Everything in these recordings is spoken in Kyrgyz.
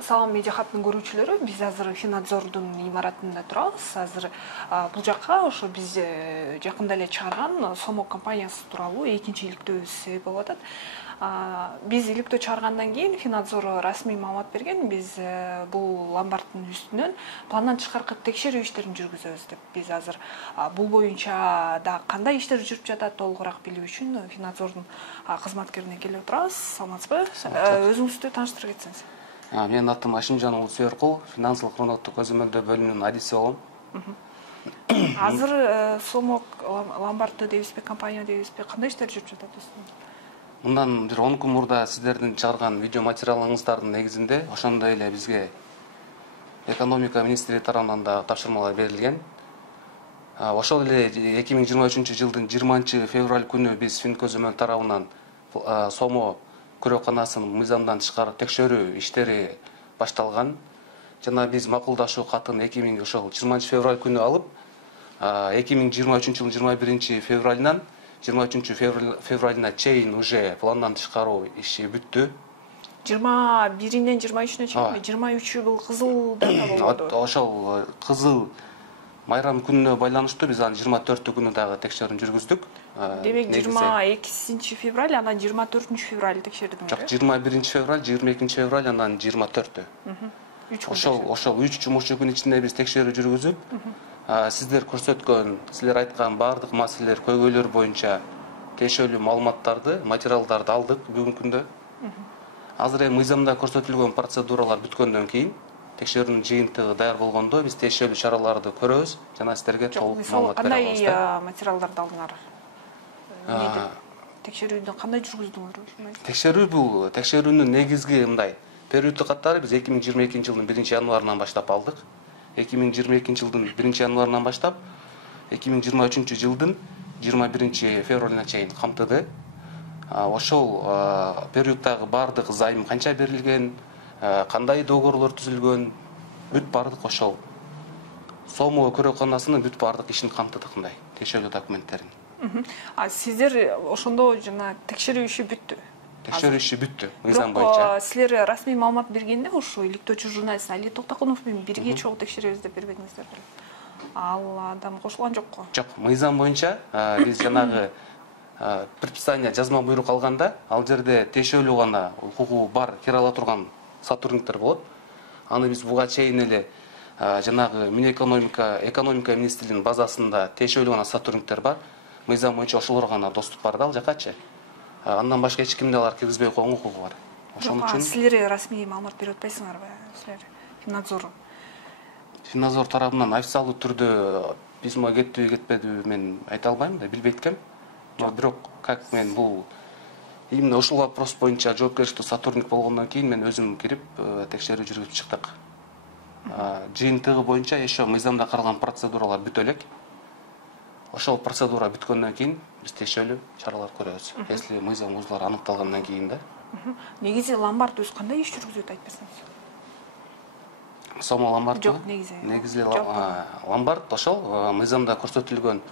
Салам медиа хабтын көрүүчүлөрү, биз азыр Финадзордун имаратында турабыз. Азыр бул жакка ошо биз жакында эле чыгарган Сомо компаниясы тууралуу экинчи иликтөөбүз себеп болуп атат. Биз иликтөө чыгаргандан кийин Финадзор расмий маалымат берген, биз бул ломбарддын үстүнөн пландан тышкаркы текшерүү иштерин жүргүзөбүз деп. Биз азыр бул боюнча да кандай иштер жүрүп жатат толугураак билүү үчүн Финадзордун кызматкерине келип отурабыз. Саламатсызбы? Өзүңүздү тааныштырып кетсеңиз. Менин атым Ашимжан Улусберкул, финансылык рыноктук көзөмөлдөө бөлүмүнүн адиси болом. Азыр Сомо ломбардды дейбизби, компания дейбизби, кандай иштер жүрүп жатат өзүнүн? Мындан бир 10 күн мурда сиздердин чыгарган видео материалыңыздардын негизинде ошондой эле бизге экономика министри тарабынан да тапшырмалар берилген. Ошол эле 2023-жылдын 20 февраль күнү биз Финкөзөмөл тарабынан Сомо көрөканасынын мыйзамдан тышкары текшерүү иштери башталган. Жана биз макулдашуу катын 20 февраль күнү алып, 2023-жылдын 21 февралынан 23 февралына чейин уже пландан тышкаруу иши бүттү. 21-ден 23-үнө чейинби? 23 бул кызыл дата болду. Ошол кызыл майрам күнүнө байланыштуу биз анын 24 күнү дагы текшерүүнү жүргүздүк. Демек 22 февраль, анан 24 февраль текшердиңер. Жок, 21 февраль, 22 февраль, анан 24. Ошол 3 жумуш күн ичинде биз текшерүү жүргүзүп, сиздер көрсөткөн, силер айткан баардык маселелер, көйгөйлөр боюнча тиешелүү маалыматтарды, материалдарды алдык бүгүнкү күндө. Азыр эми мыйзамда көрсөтүлгөн процедуралар бүткөндөн кийин, текшерүүнүн жыйынтыгы даяр болгондо биз тиешелүү чараларды көрөбүз жана сиздерге толук маалымат беребиз. Кандай материалдарды алдыңар? Текшерүүдү кандай жүргүздүңөр? Текшерүүнүн негизги мындай периоддук каттары биз 2022 жылдын 1 январынан баштап алдык. 2022 жылдын 1 январынан баштап 2023 жылдын 21 февралына чейин камтыды. Ошол периоддагы баардык займ канча берилген, кандай договорлор түзүлгөн, бүт баардык ошол Сомо көрөканасынын бүт баардык ишин камтыдык мындай тиешелүү документтерин. Сиздер ошондо жана текшерүү иши бүттү. Текшерүү иши бүттү мыйзам боюнча. Силер расмий маалымат бергенде ошо иликтөөчү журналист Али Токтокунов менен бирге чогуу текшеребиз деп бербедиңиздер беле? Ал адам кошулган жокко? Жок, мыйзам боюнча биз жанагы предписание жазма буйрук алганда, ал жерде тиешелүү гана укугу бар кире ала турган сотрудниктер болот. Аны биз буга чейин эле жанагы экономика министрлигинин базасында тиешелүү гана сотрудниктер бар. Мыйзам боюнча ошолор гана доступ бар да ал жакачы. Андан башка эч кимде алар киргизбей койгон укугу бар. Ошон үчүн силер расмий маалымат берип атпайсыңарбы? Силер Финадзор. Финадзор тарабынан официалдуу түрдө письмо кетти, кетпедиби мен айта албайм да, билбейт экем. Бирок как мен бул именно ушул вопрос боюнча жоопкерчиликтүү сотрудник болгондон кийин мен өзүм кирип текшерүү жүргүзүп чыктык. Жыйынтыгы боюнча еще мыйзамда каралган процедуралар бүтө элек. Ошол процедура бүткөндөн кийин биз тиешелүү чаралар көрөбүз. Если мыйзам бузуулар аныкталгандан кийин да. Негизи ломбард өз кандай иш жүргүзөт айтпасаңыз? Сомо ломбард. Жок, негизи ломбард ошол мыйзамда көрсөтүлгөн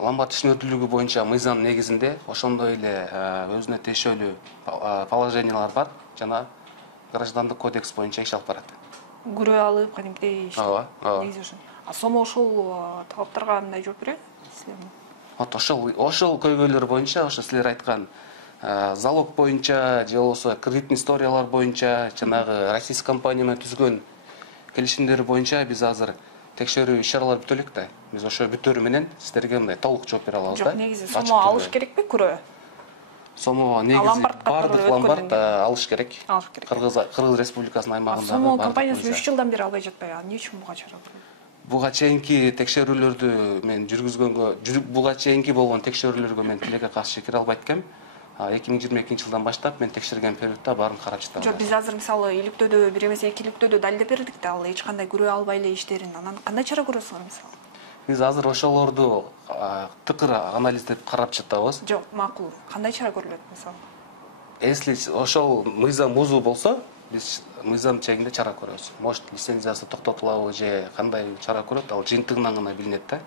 ломбард ишмердүүлүгү боюнча мыйзам негизинде ошондой эле өзүнө тиешелүү положениялар бар жана граждандык кодекс боюнча иш алып барат. Күрөө алып, кадимкидей иш. Негизи ошол. Сомо ошол талаптарга кандай жооп берет? Ошол көйгөйлөр боюнча, ошо силер айткан залог боюнча, же болбосо кредитный историялар боюнча, жанагы российский компания менен түзгөн келишимдер боюнча биз азыр текшерүү иш-чаралар бүтө элек да. Биз ошо бүтөрү менен сиздерге мындай толук жооп бере алабыз да. Жок, негизи Сомо алыш керекпи күрөө? Сомо негизи баардык ломбард алыш керек. Кыргыз Республикасынын аймагында. Сомо компаниясы 3 жылдан бери албай жатпайбы? Эмне үчүн буга чара көрөт? Буга чейинки текшерүүлөрдү мен жүргүзгөнгө, буга чейинки болгон текшерүүлөргө мен тилекке каршы кире албайт экем. 2022 жылдан баштап мен текшерген периодта баарын карап жатам. Жок, биз азыр мисалы иликтөөдө бир эмес эки иликтөөдө далилдеп бердик да, ал эч кандай күрөө албай эле иштерин. Анан кандай чара көрөсүңөр мисалы? Биз азыр ошолорду тыкыр анализдеп карап жатабыз. Жок, макул. Кандай чара көрүлөт мисалы? Если ошол мыйзам бузуу болсо, биз мыйзам чегинде чара көрөбүз. Может, лицензиясы токтотулабы же кандай чара көрөт, ал жыйынтыгынан гана билинет да.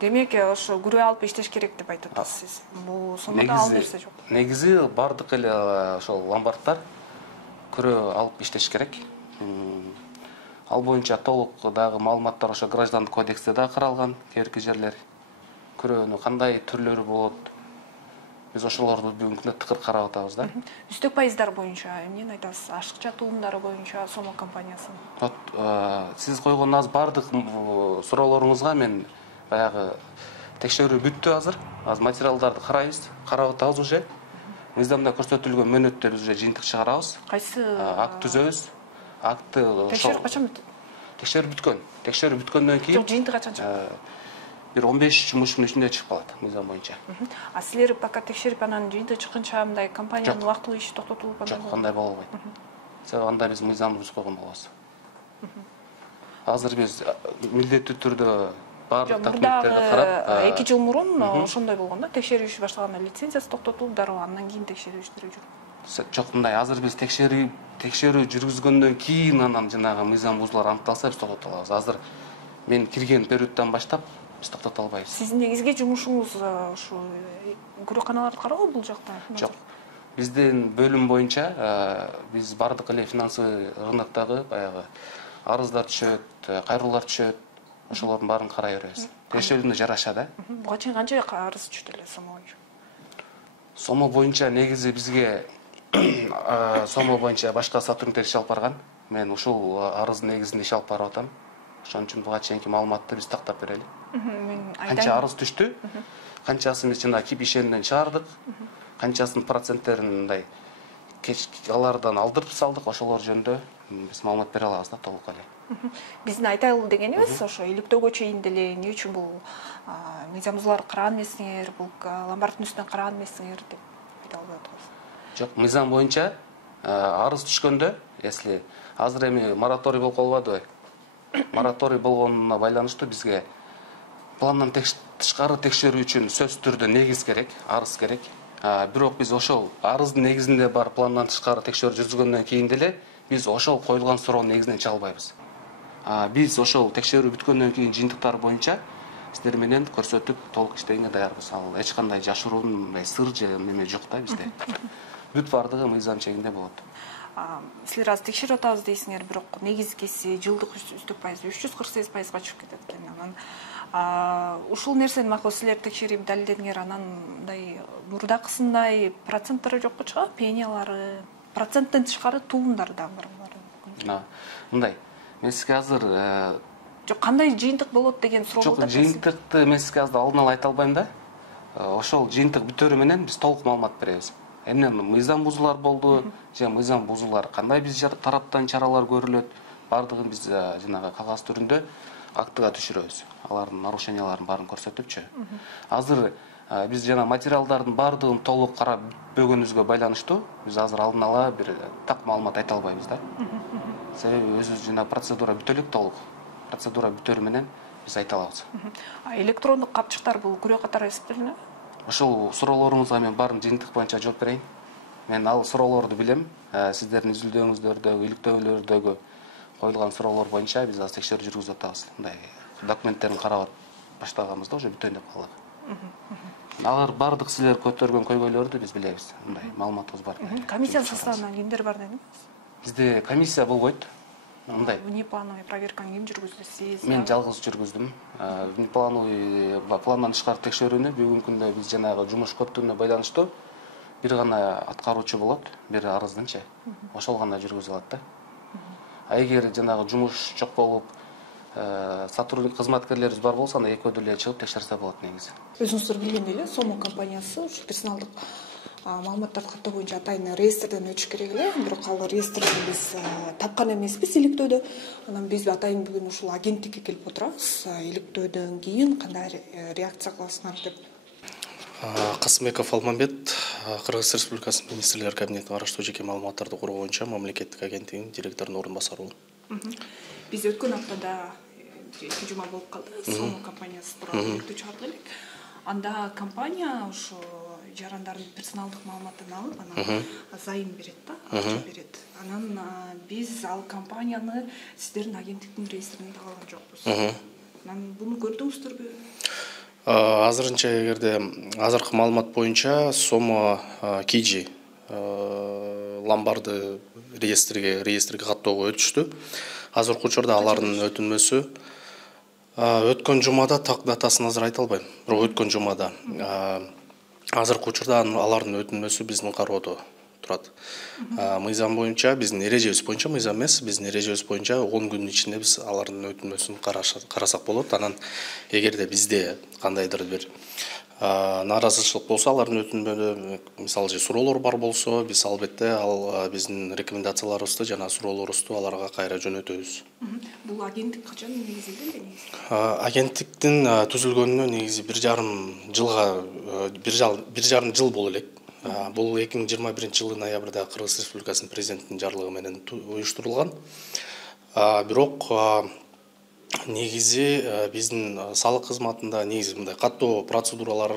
Демек, ошо күрөө алып иштеш керек деп айтып атасыз. Бул Сомодо ал нерсе жок. Негизи бардык эле ошол ломбарддар көрө алып иштеш керек. Ал боюнча толук дагы маалыматтар ошо граждандык кодексте да каралган, кээинки жерлер. Көрөөнүн кандай түрлөрү болот. Биз ошолорду бүгүнкү күндө тыкыр карап атабыз да. Үстөк пайыздар боюнча эмнени айтасыз? Ашыкча туумдары боюнча Сомо компаниясы. Сиз койгон аз бардык суроолоруңузга мен баягы текшерүү бүттү азыр. Азыр материалдарды карайбыз, карап атабыз уже. Мыйзамда көрсөтүлгөн мөөнөттөр уже жыйынтык чыгарабыз. Кайсы Акт түзөбүз. Актты текшерүү качан бүт? Текшерүү бүткөн. Текшерүү бүткөндөн кийин Жок, жыйынтык качан чыгат? бир 15 жумуш күнүн ичинде чыгып калат мыйзам боюнча. А силер пока текшерип анан жыйынтык чыкканча мындай компаниянын убактылуу иши токтотулуп Жок, кандай боло албайт. Себеби анда биз мыйзамды бузуп койгон болобуз. Азыр биз милдеттүү түрдө баардык документтерди карап, 2 жыл мурун ошондой болгон да, текшерүү иши башталганда лицензиясы токтотулуп, дароо андан кийин текшерүү иштери жүрүп. Жок, мындай азыр биз текшерүү жүргүзгөндөн кийин анан жанагы мыйзам бузуулар аныкталса биз токтото алабыз. Азыр мен кирген периодтон баштап биз токтото албайбыз. Сиздин негизги жумушуңуз ушу күрөканаларды кароо бул жакта? Жок. Биздин бөлүм боюнча биз бардык эле финансовый рыноктогу баягы арыздар түшөт, кайрылуулар түшөт. Ошолордун баарын карай беребиз. Тиешелүүнө жараша да. Буга чейин канча арыз түштү эле Сомо боюнча? Сомо боюнча негизи бизге Сомо боюнча башка сотрудниктер иш алып барган. Мен ушул арыздын негизинде иш алып барып атам. Ошон үчүн буга чейинки маалыматты биз тактап берели. Канча арыз түштү? Канчасын биз жана кип ишенүүдөн чыгардык? Канчасынын проценттерин мындай алардан алдырып салдык, ошолор жөнүндө биз маалымат бере алабыз да толук эле. Биздин айтайлы дегенибиз ошо иликтөөгө чейин деле эмне үчүн бул мыйзам бузууларды караган эмессиңер, бул ломбарддын үстүнөн караган эмессиңер деп айта албай атабыз. Жок, мыйзам боюнча арыз түшкөндө, если азыр эми мораторий болуп калбадыбы? Мораторий болгонуна байланыштуу бизге пландан тышкары текшерүү үчүн сөзсүз түрдө негиз керек, арыз керек. Бирок биз ошол арыздын негизинде бар пландан тышкары текшерүү жүргүзгөндөн кийин деле биз ошол коюлган суроонун негизинен чыга албайбыз. Биз ошол текшерүү бүткөндөн кийин жыйынтыктар боюнча сиздер менен көрсөтүп толук иштегенге даярбыз. Ал эч кандай жашыруун мындай сыр же неме жок да бизде. Бүт бардыгы мыйзам чегинде болот. Силер азыр текшерип атабыз дейсиңер, бирок негизгиси жылдык үстөк пайыз 348%га чыгып кетет экен. Анан ушул нерсени макул силер текшерип далилдедиңер, анан мындай мурдакысындай проценттери жокко чыгат, пениялары, проценттен тышкары туумдар дагы бар. Мындай, мен сизге азыр жок, кандай жыйынтык болот деген суроо болуп атат. Жок, жыйынтыкты мен сизге азыр алдын ала айта албайм да. Ошол жыйынтык бүтөрү менен биз толук маалымат беребиз. Эмне мыйзам бузуулар болду, же мыйзам бузуулар кандай биз тараптан чаралар көрүлөт, бардыгын биз жанагы кагаз түрүндө актыга түшүрөбүз. Алардын нарушенияларын баарын көрсөтүпчү. Азыр биз жана материалдардын бардыгын толук карап бүтпөгөнүбүзгө байланыштуу биз азыр алдын ала бир так маалымат айта албайбыз да. Себеби өзүбүз жана процедура бүтө элек толук. Процедура бүтөрү менен биз айта алабыз. Электрондук капчыктар бул күрөө катары эсептелинеби? Ошол суроолоруңузга мен баарын жыйынтык боюнча жооп берейин. Мен ал суроолорду билем. Сиздердин изилдөөңүздөрдөгү, иликтөөлөрдөгү коюлган суроолор боюнча биз азыр текшерүү жүргүзүп атабыз. Мындай документтерин карап баштаганбызда уже бүтөйүн деп калдык. Алар бардык силер көтөргөн көйгөйлөрдү биз билебиз. Мындай маалыматыбыз бар. Комиссиянын составынан кимдер бар дедиңиз? Бизде комиссия болбойт. Мындай. Внеплановый проверканы ким жүргүздү? Сиз? Мен жалгыз жүргүздүм. Внеплановый пландан тышкары текшерүүнү бүгүнкү күндө биз жанагы жумуш көптүгүнө байланыштуу бир гана аткаруучу болот, бир арыздынчы. Ошол гана жүргүзүп алат да. Эгер жанагы жумуш жок болуп, сотрудник кызматкерлерибиз бар болсо, анда экөө деле чыгып текшерсе болот негизи. Өзүңүздөр билгендей эле Сомо компаниясы ушу персоналдык маалыматтарды каттоо боюнча атайын реестрден өтүш керек эле, бирок ал реестрди биз тапкан эмеспиз иликтөөдө. Анан биз атайын бүгүн ушул агенттикке келип отурабыз. Иликтөөдөн кийин кандай реакция кыласыңар деп. Касымбеков Алмамбет, Кыргыз Республикасынын министрлер кабинетинин караштуу жеке маалыматтарды коргоо боюнча мамлекеттик агенттигинин директорунун орун басары. Биз өткөн аптада 2 жума болуп калды, Сомо компаниясы тууралуу иликтөө чыгардык элек. Анда компания ошо жарандардын персоналдык маалыматтарын алып, анан займ берет да, акча берет. Анан биз ал компанияны сиздердин агенттиктин реестрине алган жокпуз. Анан буну көрдүңүздөрбү? Азырынча эгерде азыркы маалымат боюнча Сомо Кижи ломбарды реестрге каттоого өтүштү. Азыркы учурда алардын өтүнмөсү өткөн жумада так датасын азыр айта албайм, бирок өткөн жумада азыркы учурда алардын өтүнмөсү биздин кароодо турат. Мыйзам боюнча, биздин эрежебиз боюнча, мыйзам эмес, биздин эрежебиз боюнча 10 күндүн ичинде биз алардын өтүнмөсүн карасак болот. Анан эгерде бизде кандайдыр бир нааразычылык болсо, алардын өтүнмөдө мисалы суроолор бар болсо, биз албетте ал биздин рекомендацияларыбызды жана суроолорубузду аларга кайра жөнөтөбүз. Бул агенттик качан негизделди? Агенттиктин түзүлгөнүнө негизи 1,5 жыл боло элек. Бул 2021 жылы ноябрда Кыргыз Республикасынын президентинин жарлыгы менен уюштурулган. Бирок негизи биздин салык кызматында негизи мындай каттоо процедуралары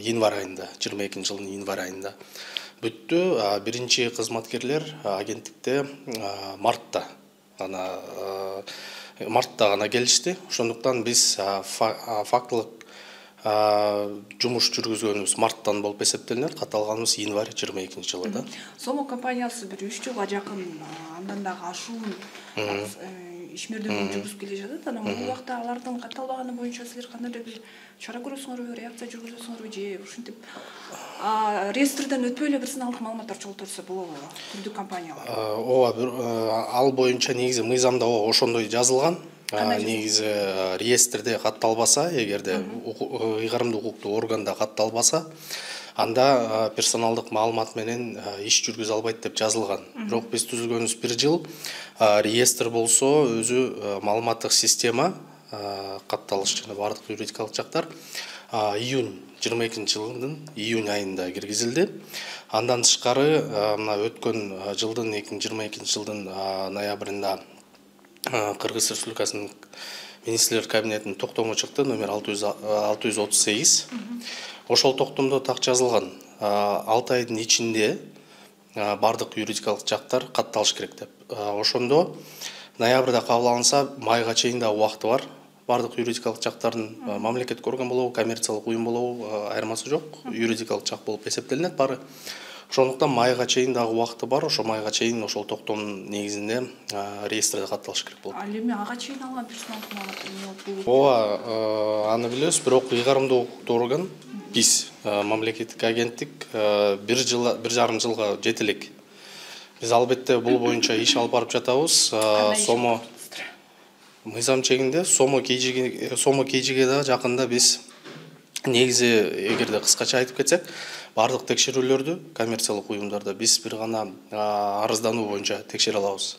январь айында, 22 жылдын январь айында бүттү. Биринчи кызматкерлер агенттикте мартта гана келишти. Ошондуктан биз фактылык жумуш жүргүзгөнүбүз марттан болуп эсептелинет, катталганыбыз январь 22 жылы. Сомо компаниясы бир 3 жылга жакын андан дагы ашуун ишмердүүлүгүн жүргүзүп келе жатат. Анан бул убакта алардын катталбаганы боюнча силер кандайдыр бир чара көрөсүңөрбү, реакция жүргүзөсүңөрбү же ушинтип реестрден өтпөй эле бир сыналык маалыматтар чогултурса болобу түрдүү компаниялар? Ооба, ал боюнча негизи мыйзамда ошондой жазылган. Негизи реестрде катталбаса, эгерде ыйгарымдуу укуктуу органда катталбаса, анда персоналдык маалымат менен иш жүргүзө албайт деп жазылган. Бирок биз түзүлгөнүбүз 1 жыл, реестр болсо өзү маалыматтык система, катталыш жана бардык юридикалык жактар июнь 22 жылдын июнь айында киргизилди. Андан тышкары мына өткөн жылдын 2022 жылдын ноябрында Кыргыз Республикасынын министрлер кабинетинин токтому чыкты, номер 638. Ошол токтомдо так жазылган. 6 айдын ичинде бардык юридикалык жактар катталыш керек деп. Ошондо ноябрда кабыл алынса, майга чейин да убакыты бар. Бардык юридикалык жактардын мамлекеттик орган болобу, коммерциялык уюм болобу, айырмасы жок. Юридикалык жак болуп эсептелинет баары. Ошондуктан майга чейин дагы убакыты бар. Ошо майга чейин ошол токтомдун негизинде реестрде катталыш керек болот. Ал эми ага чейин алган персоналдык маалыматтар эмне болот? Ооба, аны билебиз, бирок ыйгарымдуу укуктуу орган биз мамлекеттик агенттик 1,5 жылга жете элек. Биз албетте бул боюнча иш алып барып жатабыз. Сомо мыйзам чегинде Сомо KG'ге да жакында биз негизи эгерде кыскача айтып кетсек, бардык текшерүүлөрдү коммерциялык уюмдарда биз бир гана арыздануу боюнча текшере алабыз.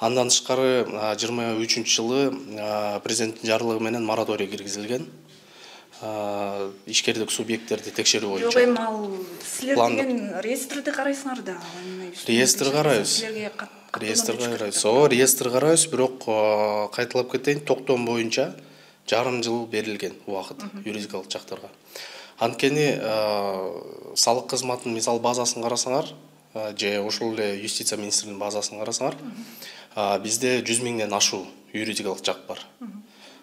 Андан тышкары 23 жылы президенттин жарлыгы менен мораторий киргизилген. Ишкердик субъекттерди текшерүү боюнча. Жок, эми ал силер деген реестрди карайсыңар да. Реестр карайбыз. Реестр карайбыз, бирок кайталап кетейин, токтом боюнча 1,5 жыл берилген убакыт юридикалык жактарга. Анткени салык кызматынын мисал базасын карасаңар, же ошол эле юстиция министрлигинин базасын карасаңар, бизде 100 миңден ашуу юридикалык жак бар.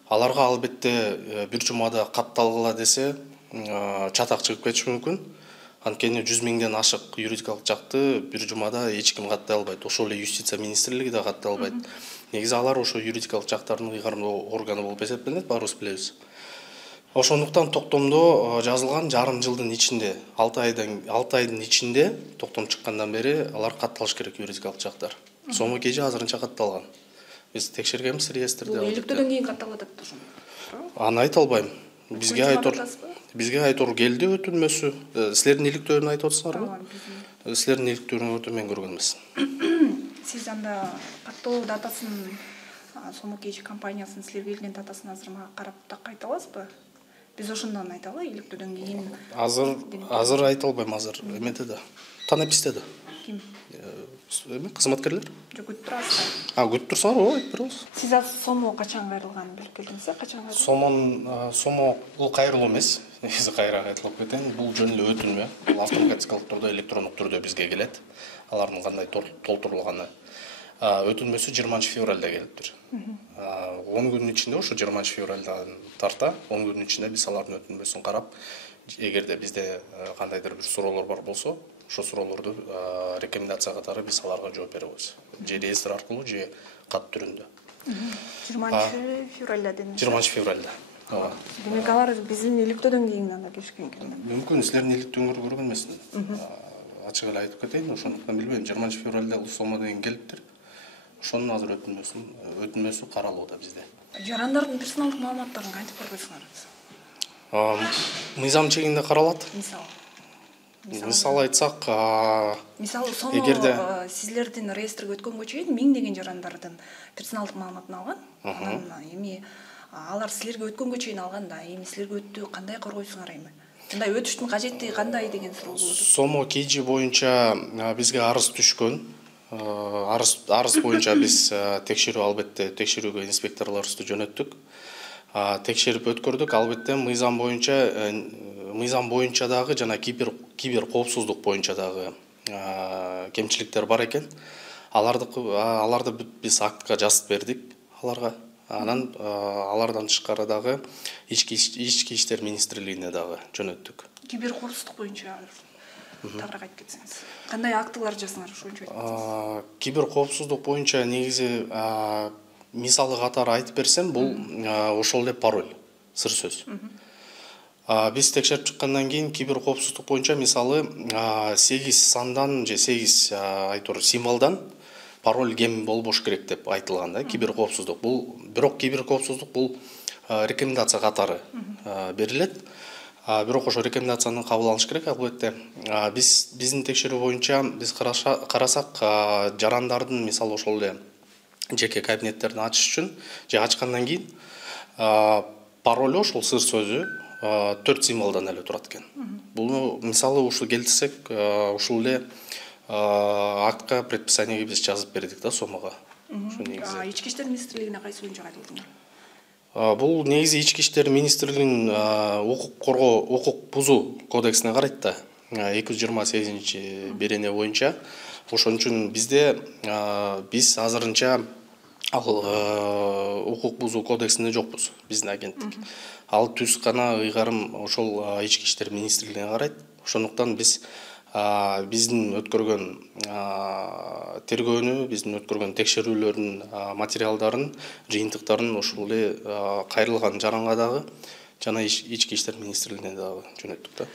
Аларга албетте бир жумада катталгыла десе чатак чыгып кетиши мүмкүн. Анткени 100 миңден ашык юридикалык жакты бир жумада эч ким каттай албайт. Ошол эле юстиция министрлиги да каттай албайт. Негизи алар ошо юридикалык жактардын ыйгарымдуу органы болуп эсептелинет, баарыбыз билебиз. Ошондуктан токтомдо жазылган 1,5 жылдын ичинде, 6 айдын ичинде токтом чыккандан бери алар катталыш керек юридикалык жактар. Сомо KG азырынча катталган. Биз текшергенбиз реестрде. Бул иликтөөдөн кийин катталат деп ошону. Аны айта албайм. Бизге айтор келди өтүнмөсү. Силердин иликтөөнү айтып атсыңарбы? Силердин иликтөөнүңөрдү мен көргөн эмес. Сиз анда каттоо датасын Сомо KG компаниясынын силерге келген датасын азыр мага карап так айта аласызбы? Биз ошондон айталы, иликтөөдөн кийин. Азыр айта албайм, азыр эметте да. Танаписте да. Ким? Кызматкерлер. Жок, күтүп турасызбы? Күтүп турсаңар, ооба, айтып беребиз. Сиз Сомо качан кайрылганын билип келдиңизби? Качан кайрылган? Сомо бул кайрылуу эмес. Негизи кайра кайталап кетейин. Бул жөн эле өтүнмө. Бул автоматикалык түрдө, электрондук түрдө бизге келет. Алардын кандай толтурулганы. Өтүнмөсү 20 февралда келиптир. 10 күнүн ичинде, ошо 20 февралдан тарта 10 күнүн ичинде биз алардын өтүнмөсүн карап, эгерде бизде кандайдыр бир суроолор бар болсо, ошол суроолорду рекомендация катары биз аларга жооп беребиз. Же реестр аркылуу, же кат түрүндө. 20 февралда дедиңиз. 20 февралда. Ооба. Демек алар биздин иликтөөдөн кийин анда келишкен экен. Мүмкүн силердин иликтөөңөрдү көргөн эмесмин. Ачык эле айтып кетейин, ошондуктан билбейм. 20 февралда Сомго деген келиптир. Ошонун азыр өтүнмөсү каралууда бизде. Жарандардын персоналдык маалыматтарын кантип коргойсуңар? Мыйзам чегинде каралат. Мисалы айтсак, мисалы Сомо силердин реестрге өткөнгө чейин миңдеген жарандардын персоналдык маалыматын алган. Анан эми алар силерге өткөнгө чейин алган да, эми силерге өттү, кандай коргойсуңар эми? Мындай өтүштүн кажеттиги кандай деген суроо болду. Сомо KG боюнча бизге арыз түшкөн. Арыз боюнча биз текшерүү, албетте текшерүүгө инспекторлорубузду жөнөттүк. Текшерип өткөрдүк. Албетте мыйзам боюнча дагы жана кибер коопсуздук боюнча дагы кемчиликтер бар экен. Аларды биз актка жазып бердик аларга. Анан алардан тышкары дагы ички иштер министрлигине дагы жөнөттүк. Кибер коопсуздук боюнча тагыраак айтып кетсеңиз. Кандай актылар жаздыңар ошончо? Кибер коопсуздук боюнча негизи мисалы катары айтып берсем, бул ошол эле пароль, сыр сөз. Биз текшерип чыккандан кийин кибер коопсуздук боюнча мисалы 8 сандан же 8 айтор символдон пароль кем болбош керек деп айтылган да, кибер коопсуздук. Бирок кибер коопсуздук бул рекомендация катары берилет. Бирок ошо рекомендацияны кабыл алыш керек, албетте. Биздин текшерүү боюнча биз карасак, жарандардын мисалы ошол эле жеке кабинеттерин ачыш үчүн же ачкандан кийин пароль ошол сыр сөзү 4 символдон эле турат экен. Бул мисалы ушул келтирсек, ушул эле актка предписаниеге биз жазып бердик да Сомого. Ички иштер министрлигине кайсы боюнча кайтылдыңар? Бул негизи ички иштер министрлигинин укук бузуу кодексине карайт да. 228 берене боюнча. Ошон үчүн бизде биз азырынча укук бузуу кодексинде жокпуз, биздин агенттик. Ал түз гана ыйгарым ошол ички иштер министрлигине карайт. Ошондуктан биз биздин өткөргөн тергөөнү, биздин өткөргөн текшерүүлөрдүн материалдарын, жыйынтыктарын ошол эле кайрылган жаранга дагы жана ички иштер министрлигине дагы жөнөттүк да.